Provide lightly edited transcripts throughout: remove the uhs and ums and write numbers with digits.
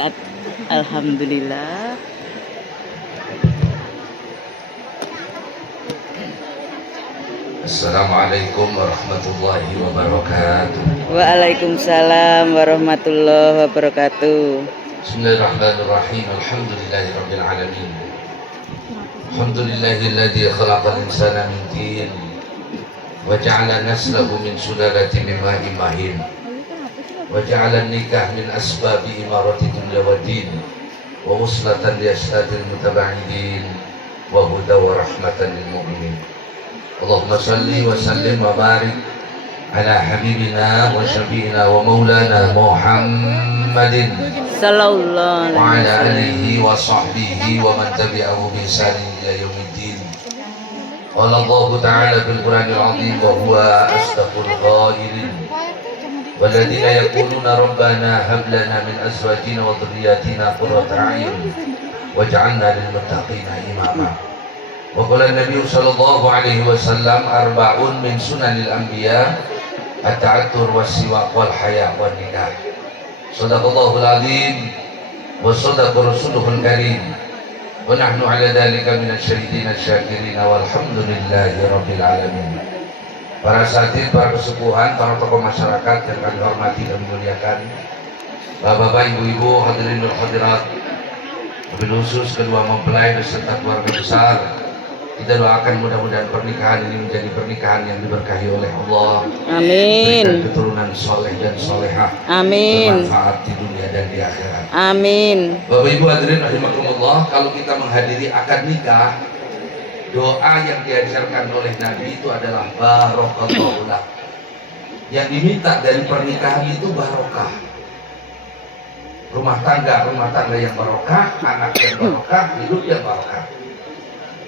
berkat. Alhamdulillah. Assalamualaikum warahmatullahi wabarakatuh. Waalaikumsalam warahmatullahi wabarakatuh. Bismillahirrahmanirrahim. Alhamdulillahirabbil alamin. Alhamdulillahilladzi khalaqal insana min tin wa ja'ala naslahu min sulalatin min ma'in mahin wa ja'ala an-nikah min asbabi imarati dunya wa din wa uslatan li ashatil mutaba'idin wa huda wa rahmatan lil mu'minin. Allahumma salli wa sallim wa barik ala habibina wa syafi'ina wa maulana Muhammadin Sallallahu wa alaihi ala wasallam. alihi wa sahbihi wa man tabi'ahu bi ihsanin ila yaumiddin. Qala Allah ta'ala fil Qur'anil 'azim wa huwa asdaqul qailin walladzina yaquluna rabbana hab lana min azwajina wa dhurriyyatina qurrata a'yun waj'alna lil muttaqina imama. Wa qala an-nabiy sallallahu alaihi wasallam arba'un min sunanil anbiya at-ta'attur was-siwak wal haya' wan nikah. Shadaqallahul azim wa shadaqa rasuluhul karim wa nahnu ala dzalika minasyahidin asy-syakirin walhamdulillahi rabbil alamin. Para satid, para kesepuhan, para tokoh masyarakat yang kami hormati dan muliakan, bapak-bapak, ibu-ibu, hadirin dan hadirat, wabil khusus kedua mempelai beserta keluarga besar, kita doakan mudah-mudahan pernikahan ini menjadi pernikahan yang diberkahi oleh Allah. Amin. Berikan keturunan soleh dan solehah, Amin. bermanfaat di dunia dan di akhirat. Amin. Bapak Ibu hadirin rahimakumullah, kalau kita menghadiri akad nikah, doa yang diajarkan oleh Nabi itu adalah barakallahu lak. Yang diminta dari pernikahan itu barokah. Rumah tangga yang barokah, anak yang barokah, hidup yang barokah.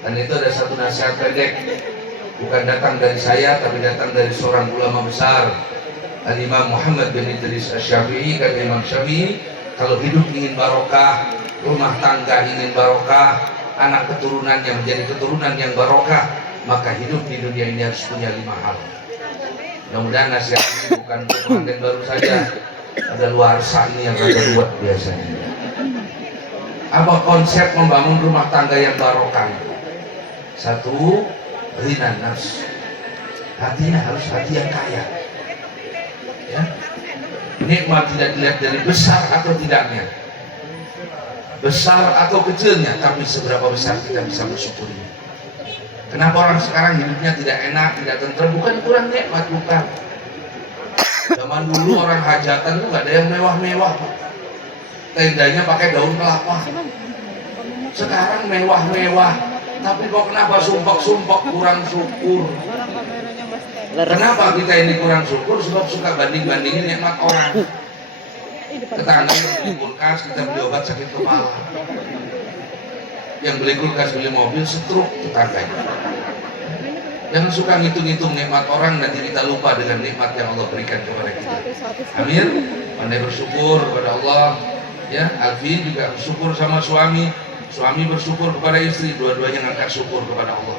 Dan itu ada satu nasihat pendek, bukan datang dari saya, tapi datang dari seorang ulama besar, Al-Imam Muhammad bin Idris Asy-Syafi'i. Kata Imam Syafi'i, kalau hidup ingin barokah, rumah tangga ingin barokah, anak keturunan yang menjadi keturunan yang barokah, maka hidup di dunia ini harus punya 5 hal. Mudah-mudahan nasihat ini bukan untuk pengantin baru saja, ada luar sana yang ada buat biasanya. Apa konsep membangun rumah tangga yang barokah? Satu, ghina nafs. Hatinya harus hati yang kaya. Ya. Nikmat tidak dilihat dari besar atau tidaknya, besar atau kecilnya, tapi seberapa besar kita bisa bersyukuri. Kenapa orang sekarang hidupnya tidak enak, tidak tenteram? Bukan kurang nikmat, bukan. Zaman dulu orang hajatan itu nggak ada yang mewah-mewah, tendanya pakai daun kelapa. Sekarang mewah-mewah, tapi kok kenapa sumpok-sumpok, kurang syukur? Kenapa kita ini kurang syukur? Sebab suka banding-bandingin nikmat orang. Tetangga yang beli kulkas, kita beli obat sakit kepala. Yang beli kulkas, beli mobil, stroke tetangganya. Jangan suka ngitung-ngitung nikmat orang, nanti kita lupa dengan nikmat yang Allah berikan kepada kita. Amin. Pandai bersyukur kepada Allah. Ya, Alfi juga bersyukur sama suami. Suami bersyukur kepada istri, dua-duanya ngangkat syukur kepada Allah.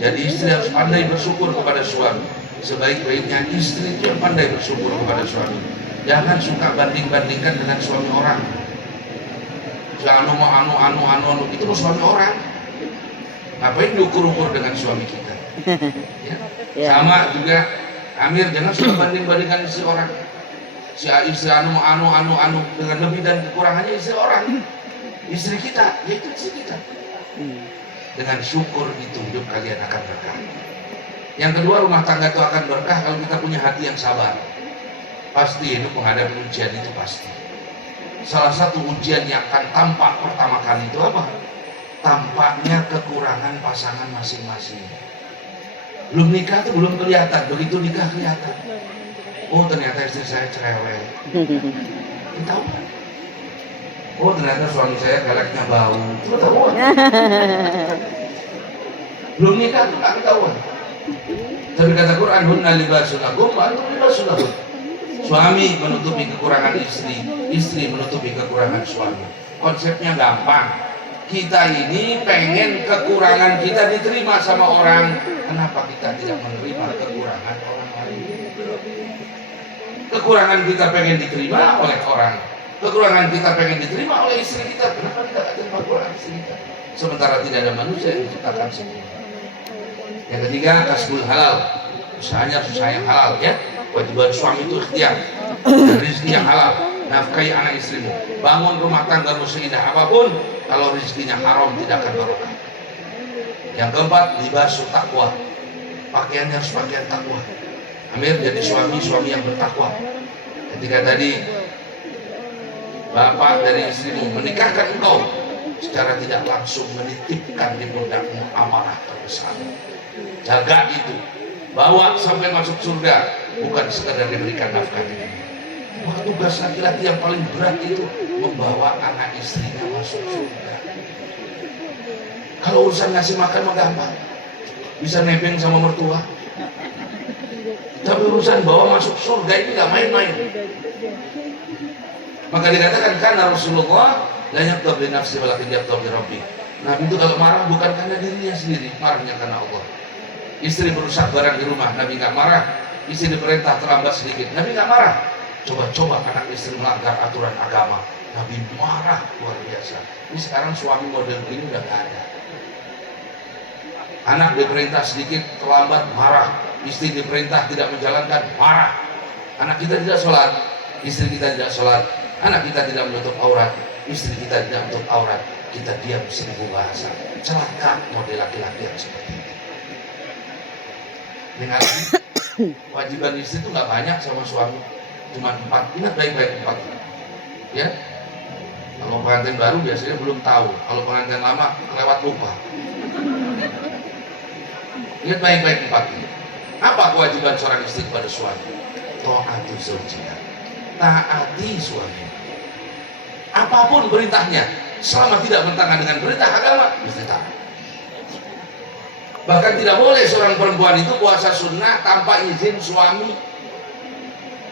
Jadi istri harus pandai bersyukur kepada suami. Sebaik-baiknya istri itu yang pandai bersyukur kepada suami. Jangan suka banding-bandingkan dengan suami orang. Anu itu suami orang. Ngapain diukur-ukur dengan suami kita? Ya. Ya. Sama juga Amir, jangan suka banding-bandingkan istri orang. Si istri anu dengan lebih dan kekurangannya istri orang. Istri kita, yaitu istri kita. Dengan syukur itu hidup kalian akan berkah. Yang kedua, rumah tangga itu akan berkah kalau kita punya hati yang sabar. Pasti hidup menghadapi ujian itu pasti. Salah satu ujian yang akan tampak pertama kali itu apa? Tampaknya kekurangan pasangan masing-masing. Belum nikah itu belum kelihatan, begitu nikah kelihatan. Oh, ternyata istri saya cerewet. Tahu kan? Oh, ternyata suami saya galaknya bau. Itu ketahuan. Belum nikah itu nggak ketahuan. Tapi kata Quran, hunna libasun lakum wa antum libasun lahun. Suami menutupi kekurangan istri, istri menutupi kekurangan suami. Konsepnya gampang. Kita ini pengen kekurangan kita diterima sama orang. Kenapa kita tidak menerima kekurangan orang lain? Kekurangan kita pengen diterima oleh orang. Kekurangan kita pengen diterima oleh istri kita, kenapa kita tidak terima kekurangan istri kita? Sementara tidak ada manusia yang diciptakan sempurna. Yang ketiga, kasbul halal, usahanya usaha yang halal ya. Kewajiban suami itu ikhtiar dan rezeki yang halal. Nafkahi anak istrimu, bangun rumah tanggamu seindah apapun, kalau rezekinya haram tidak akan barokah. Yang keempat, libasul taqwa, pakaiannya harus pakaian takwa. Amir jadi suami yang bertakwa. Ketika tadi bapak dari istrimu menikahkan engkau, secara tidak langsung menitipkan di pundakmu amanah terbesar. Jaga itu, bawa sampai masuk surga, bukan sekadar diberikan nafkah. Wah, tugas laki-laki yang paling berat itu membawa anak istrinya masuk surga. Kalau urusan ngasih makan mah gampang, bisa nebeng sama mertua. Tapi urusan bawa masuk surga ini nggak main-main. Maka dikatakan karena Rasulullah banyak tabi nafsi walakin yaqtabi rabbi. Nabi itu kalau marah bukan karena dirinya sendiri, marahnya karena Allah. Istri merusak barang di rumah, Nabi nggak marah. Istri diperintah terlambat sedikit, Nabi nggak marah. Coba-coba anak istri melanggar aturan agama, Nabi marah luar biasa. Ini sekarang suami model begini udah nggak ada. Anak diperintah sedikit terlambat, marah. Istri diperintah tidak menjalankan, marah. Anak kita tidak sholat, istri kita tidak sholat. Anak kita tidak menutup aurat, istri kita tidak menutup aurat. Kita diam 1000 bahasa. Celaka model laki-laki yang seperti itu. Dengan kewajiban istri itu nggak banyak sama suami, cuma 4. Ingat baik-baik 4. Ya. Kalau pengantin baru biasanya belum tahu. Kalau pengantin lama kelewat lupa. Ingat baik-baik 4 ini. Apa kewajiban seorang istri kepada suami? Ta'atu zawjiha. Taati suami. Apapun perintahnya, selama tidak bertentangan dengan perintah agama, mesti taat. Bahkan tidak boleh seorang perempuan itu puasa sunnah tanpa izin suami.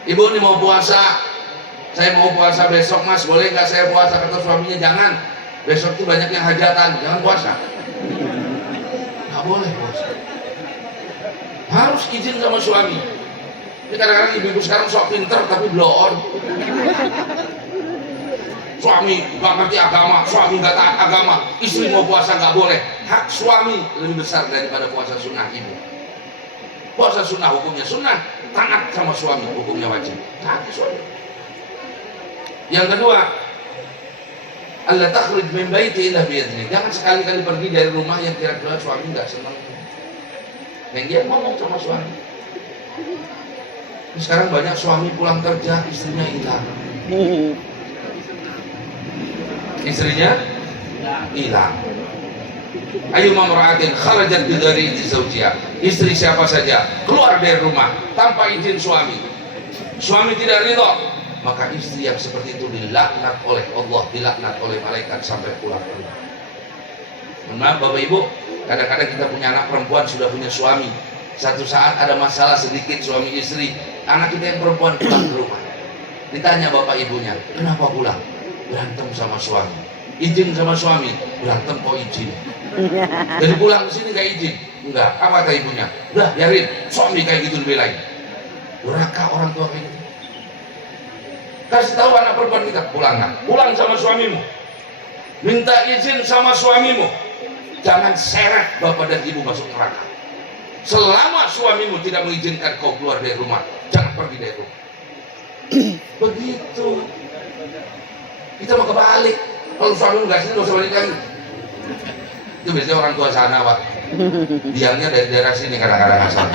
Ibu ini mau puasa, saya mau puasa besok mas, boleh nggak saya puasa? Kata suaminya, jangan. Besok itu banyak yang hajatan, jangan puasa. Nggak boleh puasa. Harus izin sama suami. Ini kadang-kadang ibu-ibu sekarang sok pinter tapi blow on. Suami nggak ngerti agama, suami nggak taat agama, istri mau puasa nggak boleh. Hak suami lebih besar daripada puasa sunnah ibu. Puasa sunnah hukumnya sunnah, taat sama suami hukumnya wajib. Taat suami. Yang kedua, Allah takhruj min baiti illa bi'idzni. Jangan sekali-kali pergi dari rumah yang kira-kira suami nggak senang. Yang dia ngomong sama suami. Sekarang banyak suami pulang kerja, istrinya hilang. Istrinya hilang. Ayu mamra'atin kharajat bi ghairi izni zawjiha. Istri siapa saja keluar dari rumah tanpa izin suami. Suami tidak ridho, maka istri yang seperti itu dilaknat oleh Allah, dilaknat oleh malaikat sampai pulang ke rumah. Maaf Bapak Ibu, kadang-kadang kita punya anak perempuan sudah punya suami. Satu saat ada masalah sedikit suami istri, anak kita yang perempuan pulang ke rumah. Ditanya bapak ibunya, kenapa pulang? Berantem sama suami. Izin sama suami, berantem kok izin. Jadi pulang ke sini gak izin? Enggak. Apa kata ibunya? Udah biarin, suami kayak gitu dibelain. Durhaka orang tua kayak gitu. Kasih tahu anak perempuan kita, pulang sama suamimu. Minta izin sama suamimu. Jangan seret bapak dan ibu masuk neraka. Selama suamimu tidak mengizinkan kau keluar dari rumah, jangan pergi dari rumah. Begitu. Kita mau kebalik. Kalau suamimu nggak sini, nggak usah balik lagi. Itu biasanya orang tua sana, Pak. Biangnya dari daerah sini kadang-kadang asal.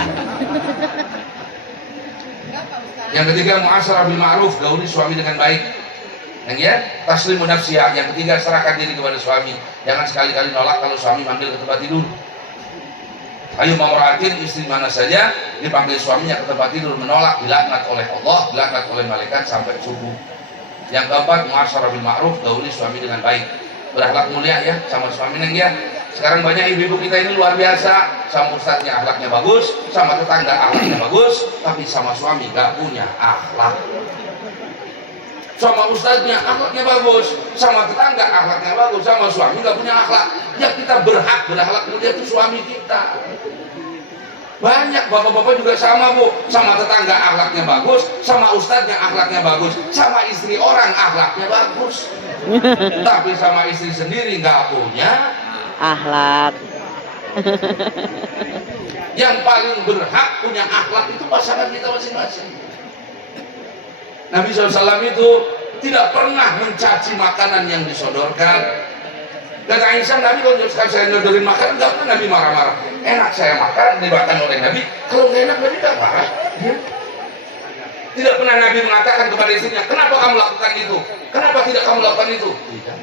Yang ketiga, mu'asyarah bil ma'ruf, gauli suami dengan baik. Yang ya, taslimun nafsiyah. Yang ketiga, serahkan diri kepada suami. Jangan sekali-kali nolak kalau suami manggil ke tempat tidur. Ayo mamra'atin, istri mana saja dipanggil suaminya ke tempat tidur menolak, dilaknat oleh Allah, dilaknat oleh malaikat sampai subuh. Yang keempat, mu'asyarah bil ma'ruf, gauli suami dengan baik. Berakhlak mulia ya sama suami neng ya. Sekarang banyak ibu-ibu kita ini luar biasa, sama ustadznya akhlaknya bagus, sama tetangga akhlaknya bagus, tapi sama suami gak punya akhlak. Sama ustadznya akhlaknya bagus, sama tetangga akhlaknya bagus, sama suami gak punya akhlak. Yang kita berhak berakhlak mulia itu suami kita. Banyak bapak-bapak juga sama Bu, sama tetangga akhlaknya bagus, sama ustadznya akhlaknya bagus, sama istri orang akhlaknya bagus. Tapi sama istri sendiri nggak punya Akhlak. Yang paling berhak punya akhlak itu pasangan kita masing-masing. Nabi SAW itu tidak pernah mencaci makanan yang disodorkan. Kata Aisyah, Nabi kalau saya nyodorin makanan, nggak pernah Nabi marah-marah. Enak saya makan, dimakan oleh Nabi. Kalau nggak enak, Nabi nggak marah. Ya. Tidak pernah Nabi mengatakan kepada istrinya, kenapa kamu lakukan itu? Kenapa tidak kamu lakukan itu? Tidak.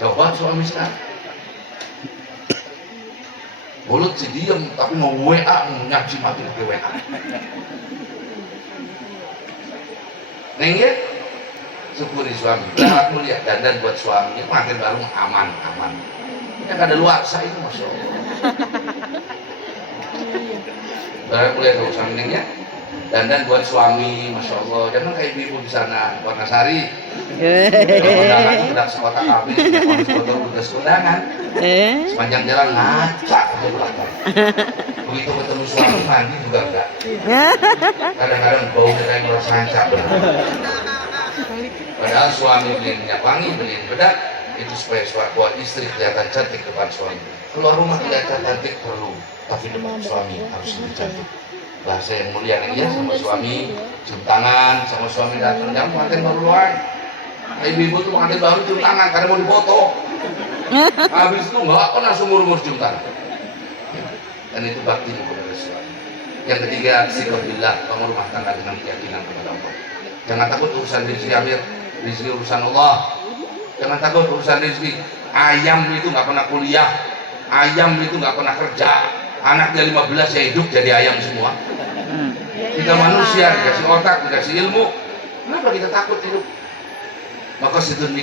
Coba suami sekarang. Mulut si diem, tapi mau WA, nyaci mati ke WA. Neng ya? Syukuri suami, berangkat mulia dandan buat suami, makin baru aman. Yang ada luarsa itu Masya Allah. Berangkat mulia kalau suami neng ya, dandan buat suami, Masya Allah. Jangan kayak ibu di sana, warna sari. Undangan udah sekotak habis, kotor udah seundangan. Sepanjang jalan ngacak ke belakang. Begitu ketemu suami mandi juga enggak. Kadang-kadang baunya kayak ngelos ngacak. Padahal suami beliin minyak wangi, beliin bedak, itu supaya buat istri kelihatan cantik depan suami. Keluar rumah kelihatan cantik perlu, tapi depan suami harus lebih cantik. Bahasa yang mulia ya sama suami, cium tangan sama suami datang, jangan pengantin baru luar. Ibu-ibu tuh pengantin baru cium tangan karena mau dipoto. Habis itu nggak pernah seumur-umur cium tangan. Dan itu bakti kepada suami. Yang ketiga, sikapillah, bangun rumah tangga dengan keyakinan kepada Allah. Jangan takut urusan rezeki Amir, rezeki urusan Allah. Jangan takut urusan rezeki. Ayam itu nggak pernah kuliah, ayam itu nggak pernah kerja. Anaknya 15 ya hidup jadi ayam semua. Kita manusia dikasih otak, dikasih ilmu. Kenapa kita takut hidup? Maka tujuan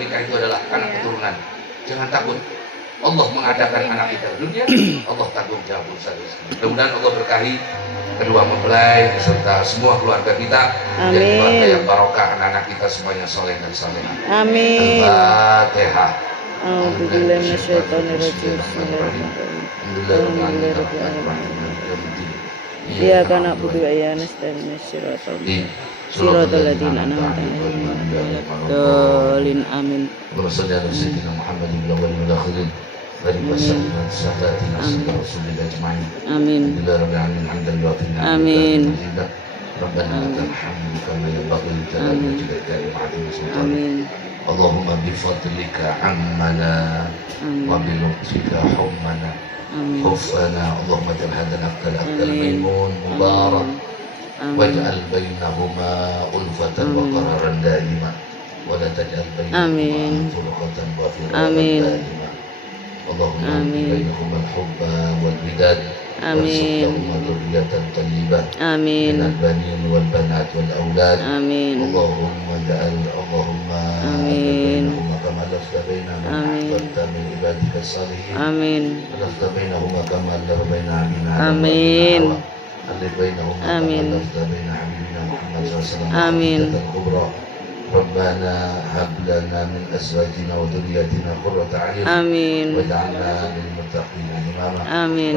nikah itu adalah anak keturunan. Jangan takut. Allah mengadakan anak kita di dunia, Allah tanggung jawab urusan rezeki. Mudah-mudahan Allah berkahi kedua mempelai serta semua keluarga kita, jadi keluarga yang barokah, anak-anak kita semuanya soleh dan salehah. Amin. Al-Fatihah. A'udzubillahi minasyaitonirrajim. Iyyaka na'budu wa iyyaka nasta'in ihdinas siratal ladzina an'amta 'alaihim ghairil maghdubi 'alaihim. Amin. Wassalamu ala sayyidina Muhammadin wa ala alihi wa sahbihi. Amin. Amin. ربنا لك الحمد كما ينبغي لجلال وجهك وعظيم سلطانك. Amin. اللهم بفضلك عمنا وبلطفك حمنا خفنا. اللهم اجعل هذا الأفضل الميمون مبارك واجعل بينهما ألفة وقرارا دائما ولا تجعل بينهما فرقة وفرارا دائما. اللهم اهد بينهما الحب والوداد وارزقهما ذرية طيبة من البنين والبنات والأولاد. اللهم اجعل بينهما كما لفت بين من أحببت من عبادك الصالحين. لفت بينهما كما لفت بين عبدنا ألف بينهما كما لفت بين حبيبنا محمد صلى الله عليه وسلم الكبرى. ربنا هب لنا من أزواجنا وذرياتنا قرة أعين واجعلنا للمتقين إماما.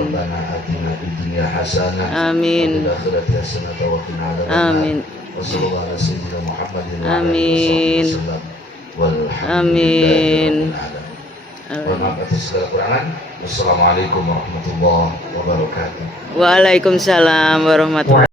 ربنا آتنا في الدنيا حسنة وفي الآخرة حسنة وقنا عذاب النار. وصلى الله على سيدنا محمد وعلى آله وسلم والحمد لله رب العالمين. Maaf atas segala kekurangan. Wassalamualaikum warahmatullahi wabarakatuh. Waalaikumsalam warahmatullahi